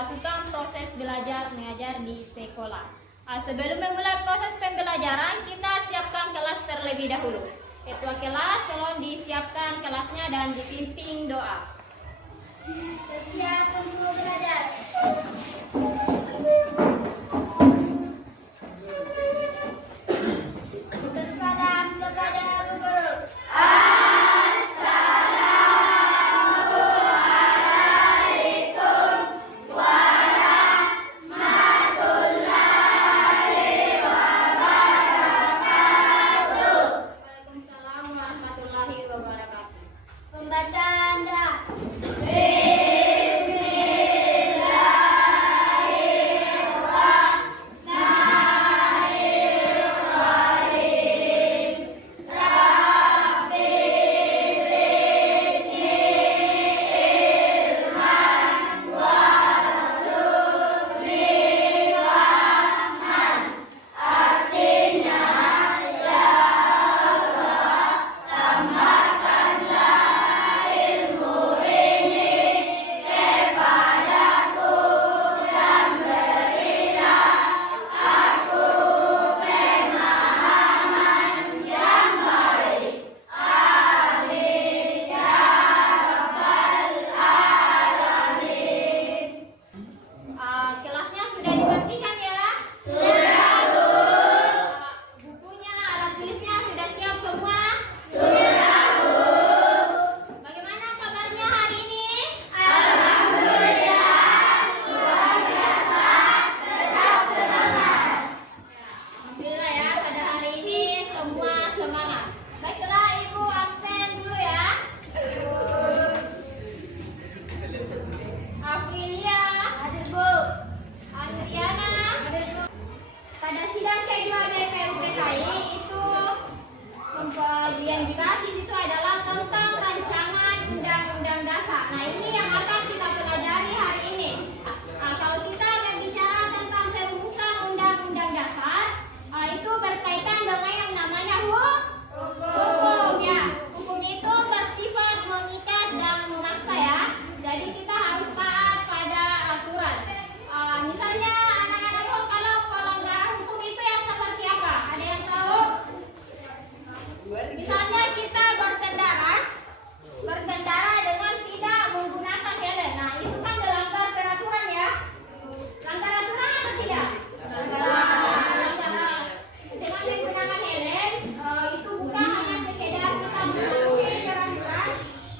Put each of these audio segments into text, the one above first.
melakukan proses belajar mengajar di sekolah. Sebelum memulai proses pembelajaran, kita siapkan kelas terlebih dahulu. Ketua kelas tolong disiapkan kelasnya dan dipimpin doa. Siap untuk belajar. Bersalam kepada Bu Guru. Waalaikumsalam warahmatullahi wabarakatuh. Pembacaan doa. Kelasnya sudah dibersihkan ya? Sudah, Bu. Bukunya, alat tulisnya sudah siap semua? Sudah, Bu. Bagaimana kabarnya hari ini? Alhamdulillah, luar biasa, tetap semangat. Alhamdulillah ya, pada hari ini semua semangat. Baiklah, Ibu absen dulu ya. Aprilia. Hadir, Bu. Adriana, pada sidang kedua BPUPKI itu pembagian juga di situ adalah tentang rancangan undang-undang dasar. Nah, ini yang akan kita pelajari hari ini. Kalau kita berbicara tentang perumusan undang-undang dasar, itu berkaitan dengan yang namanya hukum ya. Hukum itu bersifat mengikat dan memaksa ya. Jadi kita harus taat pada aturan. Misalnya anak-anak kalau pelanggaran hukum itu yang seperti apa? Ada yang tahu? Misalnya kita berkendara dengan tidak menggunakan helm. Nah, itu kan melanggar peraturan ya. Langgar aturan atau tidak? Langgar. Dengan menggunakan helm itu bukan hanya sekedar kita mematuhi peraturan,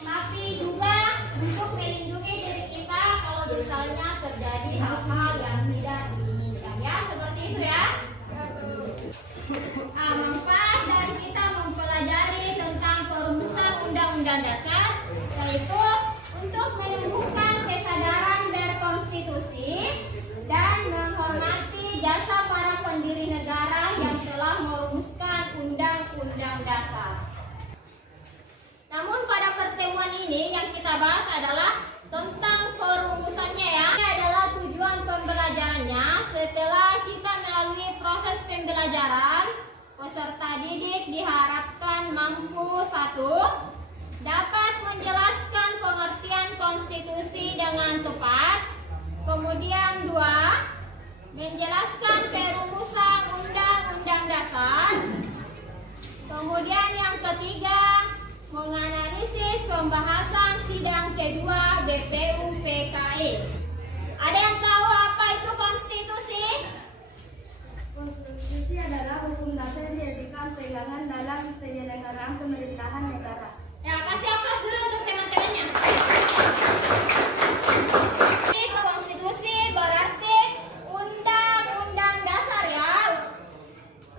tapi juga untuk melindungi diri kita kalau misalnya terjadi hal-hal yang tidak diinginkan ya, seperti itu ya. Manfaat dari kita mempelajari tentang perumusan undang-undang dasar yaitu untuk menumbuhkan kesadaran berkonstitusi dan menghormati jasa para pendiri negara yang telah merumuskan undang-undang dasar. Namun pada pertemuan ini yang kita bahas adalah tentang perumusannya ya. Ini adalah tujuan pembelajarannya. Setelah kita melalui proses pembelajaran, peserta didik diharapkan mampu: 1. Dapat menjelaskan pengertian konstitusi dengan tepat. Kemudian 2. Menjelaskan perumusan undang-undang dasar. Kemudian yang ketiga, menganalisis pembahasan sidang kedua BPUPKI. Ada yang tahu apa itu konstitusi? Konstitusi adalah hukum dasar yang dijadikan pegangan dalam penyelenggaraan pemerintahan negara. Ya, kasih aplaus dulu untuk teman-temannya. Konstitusi berarti undang-undang dasar ya.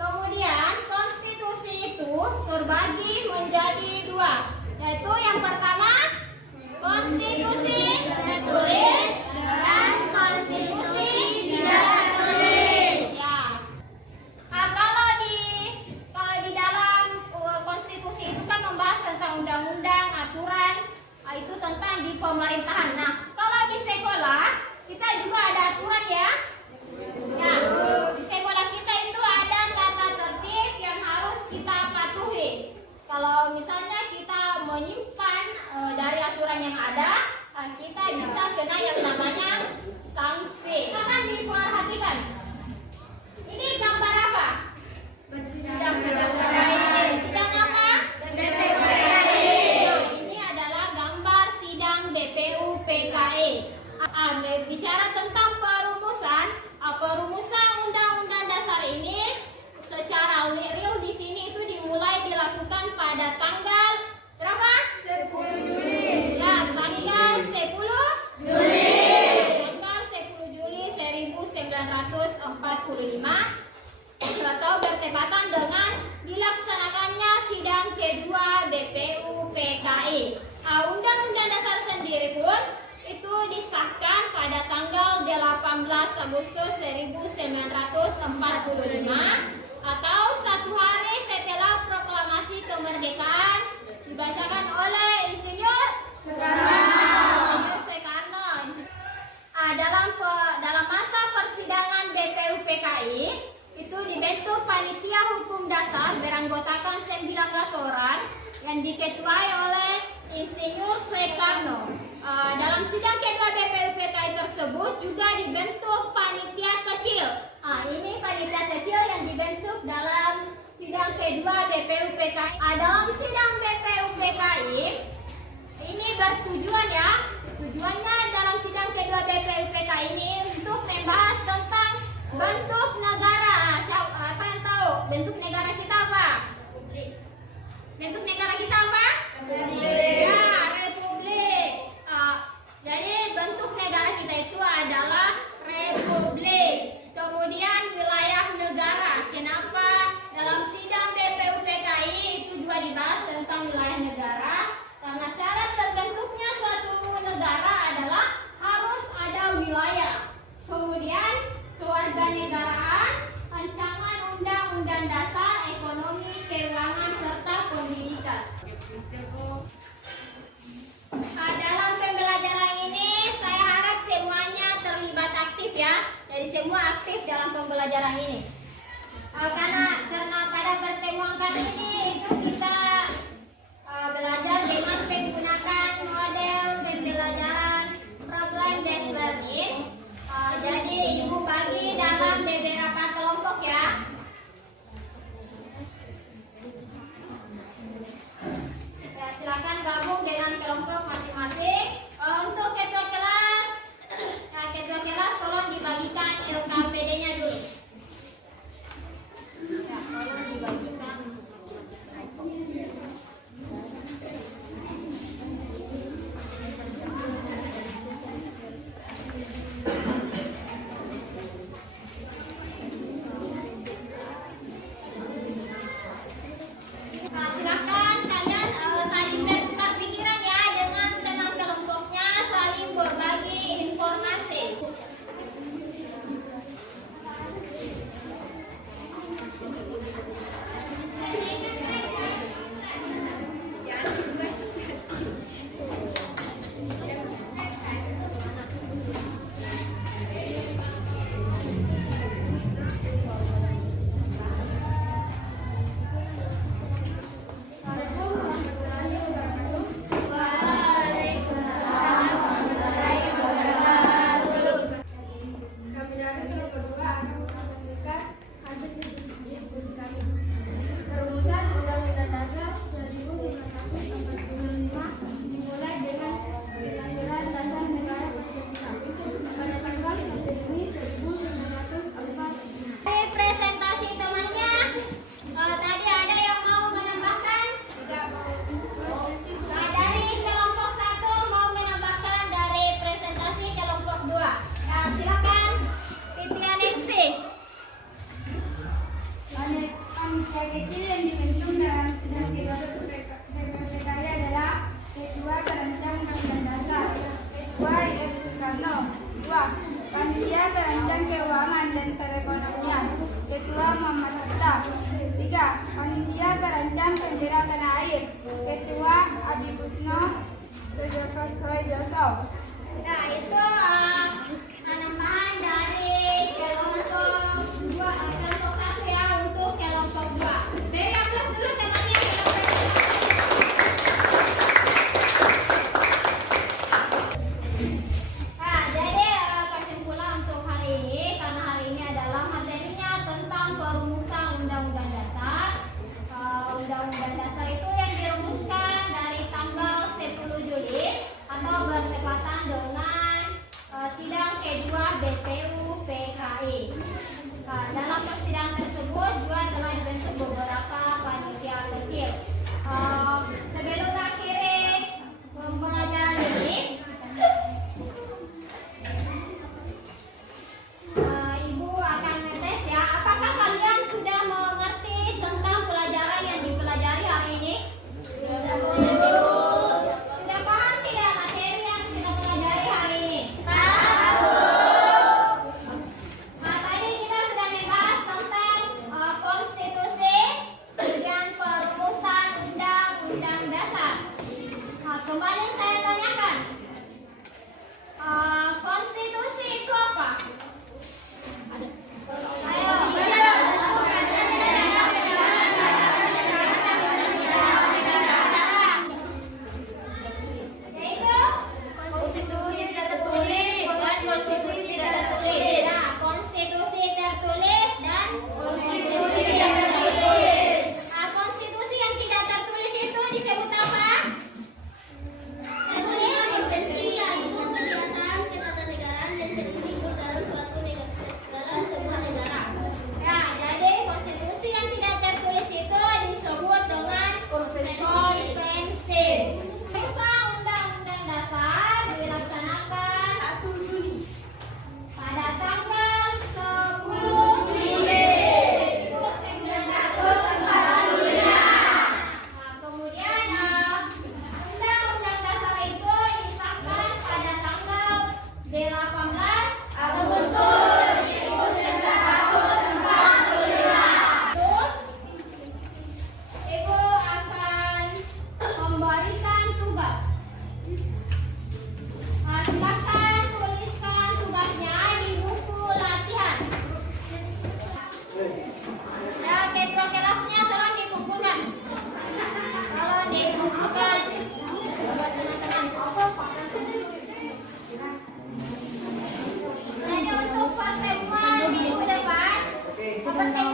Kemudian konstitusi itu terbagi menjadi 2, yaitu yang pertama konstitusi tertulis dan konstitusi tidak tertulis ya. Kalau di dalam konstitusi itu kan membahas Agustus 1945 atau 1 hari setelah proklamasi kemerdekaan dibacakan oleh Insinyur Soekarno. Dalam masa persidangan BPUPKI itu dibentuk panitia hukum dasar beranggotakan 19 orang yang diketuai oleh Insinyur Soekarno. Dalam sidang kedua BPUPKI tersebut juga dibentuk panitia kecil. Ini panitia kecil yang dibentuk dalam sidang kedua BPUPKI. Dalam sidang BPUPKI ini bertujuan tujuannya dalam sidang kedua BPUPKI ini untuk membahas tentang bentuk negara. Siapa yang tahu bentuk negara kita apa? Bentuk negara kita apa? Ya, republik. Jadi bentuk negara kita itu adalah republik. Kemudian wilayah negara. Kenapa dalam sidang BPUPKI itu juga dibahas tentang wilayah negara? Karena syarat terbentuknya suatu negara adalah harus ada wilayah. Kemudian kewarganegaraan, rancangan undang-undang dasar, ekonomi, keuangan serta pendidikan. Dalam pembelajaran ini saya harap semuanya terlibat aktif ya. Jadi semua aktif dalam pembelajaran ini. Karena pada pertemuan kali ini itu kita belajar dengan menggunakan model pembelajaran problem based learning. Jadi ibu bagi dalam beberapa kelompok ya. Silakan gabung dengan kelompok masing-masing. Untuk ketua kelas tolong dibagikan LKPD-nya dulu. Ya, tolong dibagikan. Silakan kalian saling bertukar pikiran ya dengan teman kelompoknya, saling berbagi informasi. Kami dari kelompok 2 akan mempresentasikan hasil diskusi kami. Perumusan Undang-Undang Dasar 1945 dimulai dengan Undang-Undang Dasar Negara Pancasila pada tanggal 1 Juni 1945. Presentasi temannya. Tadi ada yang mau menambahkan? Dari kelompok 1 mau menambahkan dari presentasi kelompok 2. Silakan Fitria Ningsih. Panitia kecil yang dibentuk dalam sidang kedua BPUPKI adalah Ketua Perancang Undang-Undang Dasar, Ketua Insinyur Soekarno. 2. Panitia Perancang Keuangan dan Perekonomian, Ketua Muhammad Hatta. 3. Panitia Perancang Bendera Tanah Air, Ketua Adibutno Soejoso. Nah, itu penambahan dari kelompok 2, kelompok 1 ya untuk kelompok 2. Beri aplaus dulu temannya yang sudah presentasi. Nah, jadi kesimpulan untuk hari ini, karena hari ini adalah materinya tentang perumusan Undang-Undang Dasar. Undang-Undang Dasar itu yang dirumuskan dari tanggal 10 Juli atau bertepatan dengan sidang kedua BPUPKI. Dalam persidangan tersebut juga telah dibentuk beberapa panitia kecil. Sebelum akhiri pembelajaran ini, Ibu akan ngetes ya. Apakah kalian sudah mengerti tentang pelajaran yang dipelajari hari ini? Sudah paham tidak materi yang kita pelajari hari ini? Tahu. Menurut